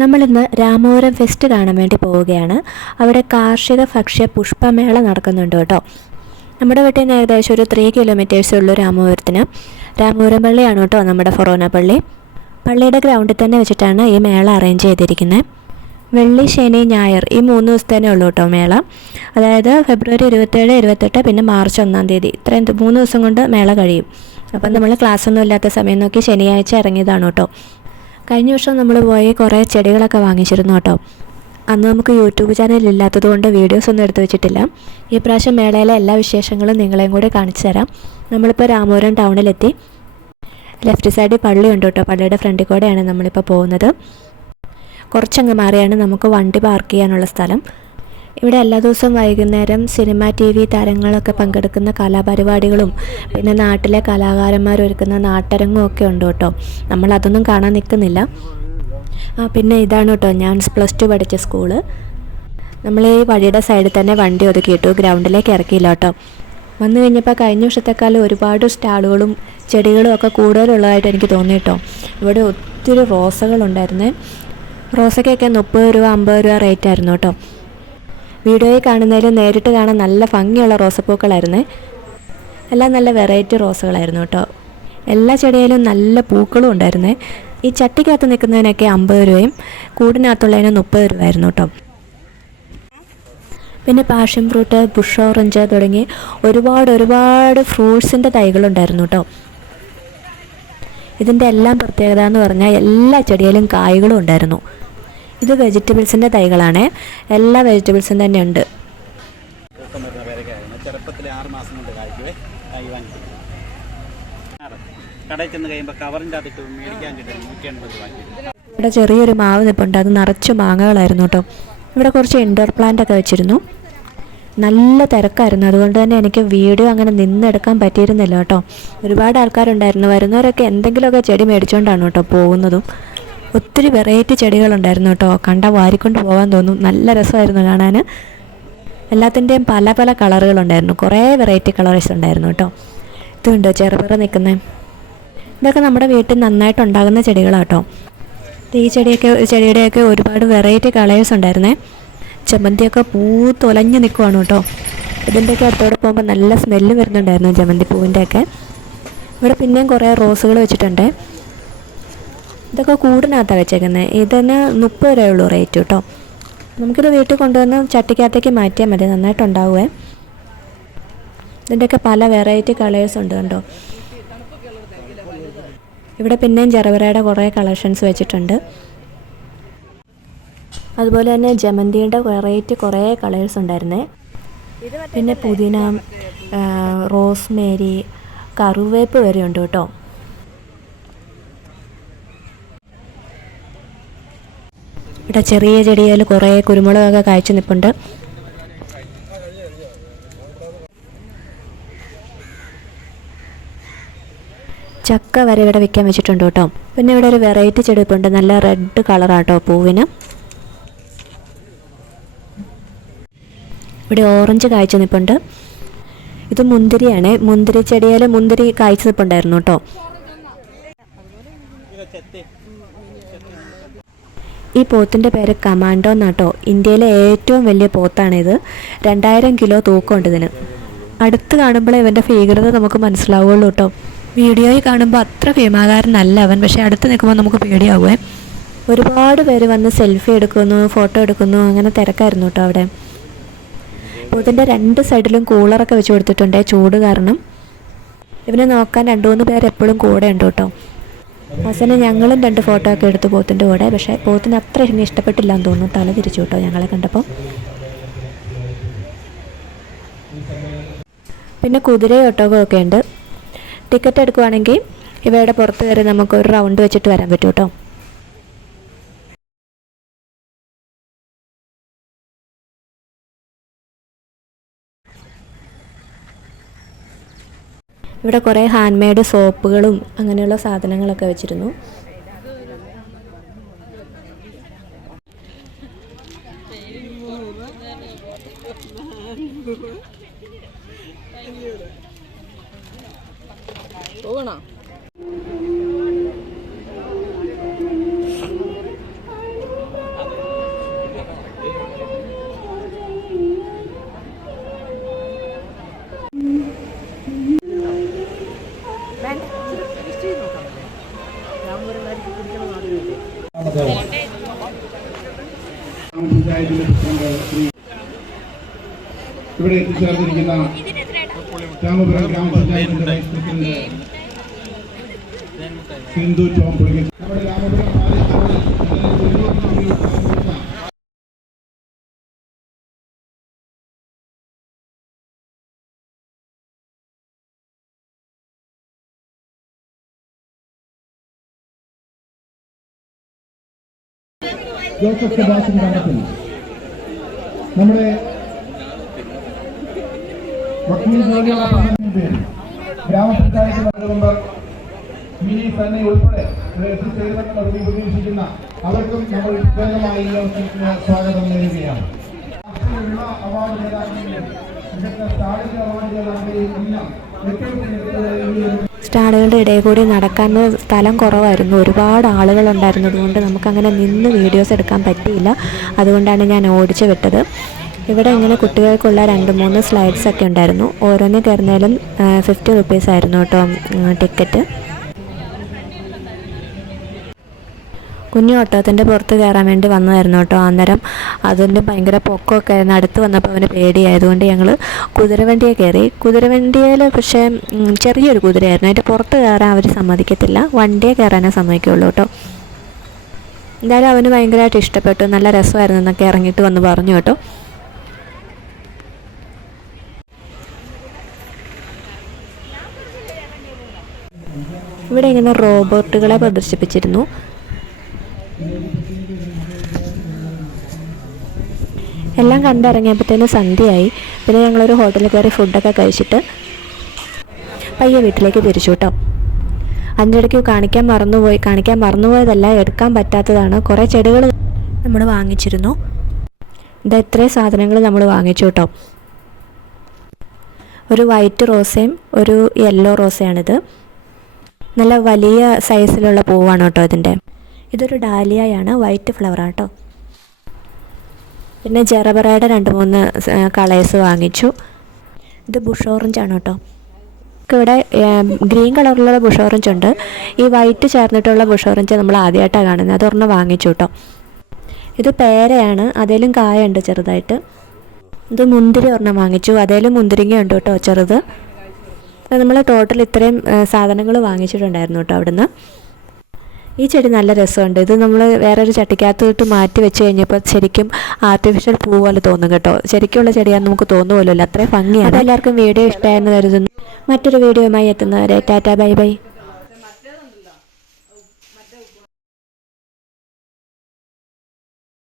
നമ്മളിന്ന് രാമപുരം ഫെസ്റ്റ് കാണാൻ വേണ്ടി പോവുകയാണ്. അവിടെ കാർഷിക ഭക്ഷ്യ പുഷ്പമേള നടക്കുന്നുണ്ട് കേട്ടോ. നമ്മുടെ വീട്ടിൽ നിന്ന് ഏകദേശം ഒരു 3 കിലോമീറ്റേഴ്സേ ഉള്ളൂ രാമപുരത്തിന്. രാമപുരം പള്ളിയാണ് കേട്ടോ നമ്മുടെ ഫൊറോന പള്ളി. പള്ളിയുടെ ഗ്രൗണ്ടിൽ തന്നെ വെച്ചിട്ടാണ് ഈ മേള അറേഞ്ച് ചെയ്തിരിക്കുന്നത്. വെള്ളി, ശനി, ഞായർ ഈ 3 ദിവസത്തേനേ ഉള്ളൂ കേട്ടോ മേള. അതായത് ഫെബ്രുവരി 27, 28 പിന്നെ മാർച്ച് 1-ാം തീയതി. ഇത്രയും 3 ദിവസം കൊണ്ട് മേള കഴിയും. അപ്പം നമ്മൾ ക്ലാസ്സൊന്നും ഇല്ലാത്ത സമയം നോക്കി ശനിയാഴ്ച ഇറങ്ങിയതാണ് കേട്ടോ. കഴിഞ്ഞ വർഷം നമ്മൾ പോയി കുറേ ചെടികളൊക്കെ വാങ്ങിച്ചിരുന്നു കേട്ടോ. അന്ന് നമുക്ക് യൂട്യൂബ് ചാനൽ ഇല്ലാത്തത് കൊണ്ട് വീഡിയോസൊന്നും എടുത്തു വെച്ചിട്ടില്ല. ഈ പ്രാവശ്യം മേളയിലെ എല്ലാ വിശേഷങ്ങളും നിങ്ങളെയും കൂടെ കാണിച്ചു തരാം. നമ്മളിപ്പോൾ രാമപുരം ടൗണിലെത്തി. ലെഫ്റ്റ് സൈഡിൽ പള്ളിയുണ്ട് കേട്ടോ. പള്ളിയുടെ ഫ്രണ്ടിൽ കൂടെയാണ് നമ്മളിപ്പോൾ പോകുന്നത്. കുറച്ചങ്ങ് മാറിയാണ് നമുക്ക് വണ്ടി പാർക്ക് ചെയ്യാനുള്ള സ്ഥലം. ഇവിടെ എല്ലാ ദിവസവും വൈകുന്നേരം സിനിമ, TV താരങ്ങളൊക്കെ പങ്കെടുക്കുന്ന കലാപരിപാടികളും പിന്നെ നാട്ടിലെ കലാകാരന്മാരൊരുക്കുന്ന നാട്ടരങ്ങും ഒക്കെ ഉണ്ട് കേട്ടോ. നമ്മളതൊന്നും കാണാൻ നിൽക്കുന്നില്ല. പിന്നെ ഇതാണ് കേട്ടോ ഞാൻ +2 പഠിച്ച സ്കൂള്. നമ്മൾ ഈ വഴിയുടെ സൈഡിൽ തന്നെ വണ്ടി ഒതുക്കിയിട്ടു, ഗ്രൗണ്ടിലേക്ക് ഇറക്കിയില്ല കേട്ടോ. വന്നു കഴിഞ്ഞപ്പോൾ കഴിഞ്ഞ വർഷത്തെക്കാളും ഒരുപാട് സ്റ്റാളുകളും ചെടികളും ഒക്കെ കൂടുതലുള്ളതായിട്ട് എനിക്ക് തോന്നി കേട്ടോ. ഇവിടെ ഒത്തിരി റോസകളുണ്ടായിരുന്നേ. റോസയ്ക്കൊക്കെ 30 രൂപ 50 രൂപ റേറ്റ് ആയിരുന്നു കേട്ടോ. വീഡിയോയിൽ കാണുന്നതിലും നേരിട്ട് കാണാൻ നല്ല ഭംഗിയുള്ള റോസപ്പൂക്കളായിരുന്നേ. എല്ലാം നല്ല വെറൈറ്റി റോസുകളായിരുന്നു കേട്ടോ. എല്ലാ ചെടിയിലും നല്ല പൂക്കളും ഉണ്ടായിരുന്നേ. ഈ ചട്ടിക്കകത്ത് നിൽക്കുന്നതിനൊക്കെ 50 രൂപയും കൂടിനകത്തുള്ളതിന് 30 രൂപ ആയിരുന്നു കേട്ടോ. പിന്നെ പാഷൻ ഫ്രൂട്ട്, ബുഷ് ഓറഞ്ച് തുടങ്ങി ഒരുപാട് ഫ്രൂട്ട്സിൻ്റെ തൈകളുണ്ടായിരുന്നു കേട്ടോ. ഇതിൻ്റെ എല്ലാം പ്രത്യേകത എന്ന് പറഞ്ഞാൽ എല്ലാ ചെടിയിലും കായ്കളും ഉണ്ടായിരുന്നു. ഇത് വെജിറ്റബിൾസിൻ്റെ തൈകളാണ്. എല്ലാ വെജിറ്റബിൾസും തന്നെ ഉണ്ട്. ഇവിടെ ചെറിയൊരു മാവ് നിൽപ്പുണ്ട്. അത് നിറച്ച് മാങ്ങകളായിരുന്നു കേട്ടോ. ഇവിടെ കുറച്ച് ഇൻഡോർ പ്ലാന്റ് ഒക്കെ വെച്ചിരുന്നു. നല്ല തിരക്കായിരുന്നു. അതുകൊണ്ട് തന്നെ എനിക്ക് വീഡിയോ അങ്ങനെ നിന്നെടുക്കാൻ പറ്റിയിരുന്നില്ല കേട്ടോ. ഒരുപാട് ആൾക്കാരുണ്ടായിരുന്നു. വരുന്നവരൊക്കെ എന്തെങ്കിലുമൊക്കെ ചെടി മേടിച്ചുകൊണ്ടാണ് കേട്ടോ പോകുന്നതും. ഒത്തിരി വെറൈറ്റി ചെടികളുണ്ടായിരുന്നു കേട്ടോ. കണ്ടാൽ വാരിക്കൊണ്ട് പോകാൻ തോന്നും. നല്ല രസമായിരുന്നു കാണാൻ. എല്ലാത്തിൻ്റെയും പല കളറുകളുണ്ടായിരുന്നു. കുറേ വെറൈറ്റി കളേഴ്സ് ഉണ്ടായിരുന്നു കേട്ടോ. ഇതുണ്ടോ ചെറുപറ നിൽക്കുന്നത്. ഇതൊക്കെ നമ്മുടെ വീട്ടിൽ നന്നായിട്ടുണ്ടാകുന്ന ചെടികളാണ് കേട്ടോ. ഈ ചെടിയുടെയൊക്കെ ഒരുപാട് വെറൈറ്റി കളേഴ്സ് ഉണ്ടായിരുന്നേ. ജമന്തിയൊക്കെ പൂത്തൊലഞ്ഞ് നിൽക്കുവാണ് കേട്ടോ. ഇതിൻ്റെയൊക്കെ അടുത്തോടെ പോകുമ്പോൾ നല്ല സ്മെല്ല് വരുന്നുണ്ടായിരുന്നു ജമന്തി പൂവിൻ്റെയൊക്കെ. ഇവിടെ പിന്നെയും കുറേ റോസുകൾ വെച്ചിട്ടുണ്ട്. ഇതൊക്കെ കൂടിനകത്താണ് വെച്ചേക്കുന്നത്. ഇതിന് 30 രൂപയുള്ളൂ റേറ്റ് കേട്ടോ. നമുക്കിത് വീട്ടിൽ കൊണ്ടുവന്ന് ചട്ടിക്കകത്തേക്ക് മാറ്റിയാൽ മതി. നന്നായിട്ടുണ്ടാവുമേ. ഇതിൻ്റെയൊക്കെ പല വെറൈറ്റി കളേഴ്സ് ഉണ്ട് കണ്ടോ. ഇവിടെ പിന്നെയും ചെറുപറയുടെ കുറേ കളക്ഷൻസ് വെച്ചിട്ടുണ്ട്. അതുപോലെ തന്നെ ജമന്തിയുടെ കുറേ കളേഴ്സ് ഉണ്ടായിരുന്നേ. പിന്നെ പുതിന, റോസ്മേരി, കറുവേപ്പ് വരെ ഉണ്ട് കേട്ടോ. ഇവിടെ ചെറിയ ചെടിയിൽ കുറേ കുരുമുളകൊക്കെ കായ്ച്ചു നിൽപ്പുണ്ട്. ചക്ക വരെ ഇവിടെ വിൽക്കാൻ വെച്ചിട്ടുണ്ട് കേട്ടോ. പിന്നെ ഇവിടെ ഒരു വെറൈറ്റി ചെടിപ്പുണ്ട്. നല്ല റെഡ് കളറാട്ടോ പൂവിന്. ഇവിടെ ഓറഞ്ച് കായ്ച്ചു നിൽപ്പുണ്ട്. ഇത് മുന്തിരിയാണ്. മുന്തിരി ചെടിയിൽ മുന്തിരി കായ്ച്ചു നിൽപ്പുണ്ടായിരുന്നു കേട്ടോ. ഈ പോത്തിൻ്റെ പേര് കമാൻഡോ എന്നാട്ടോ. ഇന്ത്യയിലെ ഏറ്റവും വലിയ പോത്താണിത്. 2000 കിലോ തൂക്കമുണ്ട് ഇതിന്. അടുത്ത് കാണുമ്പോഴേ ഇവൻ്റെ ഭീകരത നമുക്ക് മനസ്സിലാവുള്ളൂ കേട്ടോ. വീഡിയോയിൽ കാണുമ്പോൾ അത്ര ഭീമാകാരനല്ല അവൻ. പക്ഷേ അടുത്ത് നിൽക്കുമ്പോൾ നമുക്ക് പേടിയാവുമേ. ഒരുപാട് പേര് വന്ന് സെൽഫി എടുക്കുന്നു, ഫോട്ടോ എടുക്കുന്നു. അങ്ങനെ തിരക്കായിരുന്നു കേട്ടോ അവിടെ. പോത്തിൻ്റെ 2 സൈഡിലും കൂളറൊക്കെ വെച്ച് കൊടുത്തിട്ടുണ്ട് ചൂട് കാരണം. ഇവനെ നോക്കാൻ 2-3 പേര് എപ്പോഴും കൂടെ ഉണ്ട് കേട്ടോ. അവസാനം ഞങ്ങളും 2 ഫോട്ടോ ഒക്കെ എടുത്തു പോത്തിൻ്റെ കൂടെ. പക്ഷേ പോത്തിന് അത്ര ഇനി ഇഷ്ടപ്പെട്ടില്ല എന്ന് തോന്നുന്നു. തല തിരിച്ചു കേട്ടോ ഞങ്ങളെ കണ്ടപ്പോൾ. പിന്നെ കുതിരയും ഒട്ടകവും ഒക്കെ ഉണ്ട്. ടിക്കറ്റ് എടുക്കുവാണെങ്കിൽ ഇവയുടെ പുറത്ത് കയറി നമുക്കൊരു റൗണ്ട് വെച്ചിട്ട് വരാൻ പറ്റും കേട്ടോ. ഇവിടെ കുറേ ഹാൻഡ് മെയ്ഡ് സോപ്പുകളും അങ്ങനെയുള്ള സാധനങ്ങളൊക്കെ വെച്ചിരുന്നു. ഇവിടെ എത്തിച്ചേർന്നിരിക്കുന്ന രാമപുരം ഗ്രാമപഞ്ചായത്തിന്റെ വൈസ് പ്രസിഡന്റ് സിന്ധു ചോമ്പുളിക്ക് നമ്മുടെ രാമപുരം ജോസഫ് സെബാസ്റ്റ്യൻ കണ്ടത്തിൽ നമ്മുടെ ഗ്രാമപഞ്ചായത്ത് മെമ്പർ മിനി തന്നെ ഉൾപ്പെടെ പ്രതീക്ഷിക്കുന്ന അവർക്കും നമ്മൾ പ്രത്യേകമായി സ്വാഗതം നേരുകയാണ്. അവാർഡ് ജേതാക്കളെയും മികച്ച സാഹിത്യ അവാർഡ് ജേതാക്കളെയും എല്ലാം സ്റ്റാളുകളുടെ ഇടയിൽ കൂടി നടക്കാൻ സ്ഥലം കുറവായിരുന്നു, ഒരുപാട് ആളുകൾ ഉണ്ടായിരുന്നതുകൊണ്ട് നമുക്കങ്ങനെ നിന്ന് വീഡിയോസ് എടുക്കാൻ പറ്റിയില്ല. അതുകൊണ്ടാണ് ഞാൻ ഓടിച്ചു വിട്ടത്. ഇവിടെ ഇങ്ങനെ കുട്ടികൾക്കുള്ള 2-3 സ്ലൈഡ്സൊക്കെ ഉണ്ടായിരുന്നു. ഓരോന്ന് കയറുന്നതിലും 50 റുപ്പീസ് ആയിരുന്നു കേട്ടോ ടിക്കറ്റ്. കുഞ്ഞു ഒട്ടകത്തിൻ്റെ പുറത്ത് കയറാൻ വേണ്ടി വന്നതായിരുന്നു കേട്ടോ. അന്നേരം അതിൻ്റെ ഭയങ്കര പൊക്കമൊക്കെ ആയിരുന്നു. അടുത്ത് വന്നപ്പോൾ അവന് പേടിയായതുകൊണ്ട് ഞങ്ങൾ കുതിരവണ്ടിയെ കയറി. കുതിരവണ്ടിയിൽ പക്ഷേ ചെറിയൊരു കുതിരയായിരുന്നു, അതിൻ്റെ പുറത്ത് കയറാൻ അവർ സമ്മതിക്കത്തില്ല, വണ്ടിയെ കയറാനേ സമ്മതിക്കുള്ളൂ കേട്ടോ. എന്തായാലും അവന് ഭയങ്കരമായിട്ട് ഇഷ്ടപ്പെട്ടു, നല്ല രസമായിരുന്നു എന്നൊക്കെ ഇറങ്ങിയിട്ട് വന്ന് പറഞ്ഞു കേട്ടോ. ഇവിടെ ഇങ്ങനെ റോബോട്ടുകളെ പ്രദർശിപ്പിച്ചിരുന്നു. എല്ലാം കണ്ടിറങ്ങിയപ്പോഴത്തേനും സന്ധ്യയായി. പിന്നെ ഞങ്ങളൊരു ഹോട്ടലിൽ കയറി ഫുഡൊക്കെ കഴിച്ചിട്ട് പയ്യെ വീട്ടിലേക്ക് തിരിച്ചു കേട്ടോ. അതിൻ്റെ ഇടയ്ക്ക് കാണിക്കാൻ മറന്നുപോയതല്ല, എടുക്കാൻ പറ്റാത്തതാണ്. കുറേ ചെടികൾ നമ്മൾ വാങ്ങിച്ചിരുന്നു. ഇത് ഇത്രയും സാധനങ്ങൾ നമ്മൾ വാങ്ങിച്ചു കേട്ടോ. ഒരു വൈറ്റ് റോസയും ഒരു യെല്ലോ റോസയാണിത്. നല്ല വലിയ സൈസിലുള്ള പൂവാണ് കേട്ടോ ഇതിൻ്റെ. ഇതൊരു ഡാലിയയാണ്, വൈറ്റ് ഫ്ലവറാണ് കേട്ടോ. പിന്നെ ജെറബറയുടെ 2-3 കളേഴ്സ് വാങ്ങിച്ചു. ഇത് ബുഷ് ഓറഞ്ചാണ് കേട്ടോ. ഇവിടെ ഗ്രീൻ കളറിലുള്ള ബുഷ് ഓറഞ്ച് ഉണ്ട്. ഈ വൈറ്റ് ചേർന്നിട്ടുള്ള ബുഷ് ഓറഞ്ച് നമ്മൾ ആദ്യമായിട്ടാണ് കാണുന്നത്. അതൊരെണ്ണം വാങ്ങിച്ചു കേട്ടോ. ഇത് പേരയാണ്, അതേലും കായുണ്ട് ചെറുതായിട്ട്. ഇത് മുന്തിരി ഒരെണ്ണം വാങ്ങിച്ചു, അതേലും മുന്തിരിങ്ങ ഉണ്ട് കേട്ടോ ചെറുത്. നമ്മൾ ടോട്ടൽ ഇത്രയും സാധനങ്ങൾ വാങ്ങിച്ചിട്ടുണ്ടായിരുന്നു കേട്ടോ അവിടുന്ന്. ഈ ചെടി നല്ല രസമുണ്ട്. ഇത് നമ്മൾ വേറൊരു ചട്ടിക്കകത്തോട്ട് മാറ്റി വെച്ച് കഴിഞ്ഞപ്പോൾ ശരിക്കും ആർട്ടിഫിഷ്യൽ പൂ പോലെ തോന്നും കേട്ടോ. ശരിക്കുള്ള ചെടിയാണെന്ന് നമുക്ക് തോന്നുമല്ലോ, അത്രയും ഭംഗിയാണ്. എല്ലാവർക്കും വീഡിയോ ഇഷ്ടമായെന്ന് കരുതുന്നു. മറ്റൊരു വീഡിയോയുമായി എത്തുന്നവരെ ടാറ്റ ബൈ ബൈ.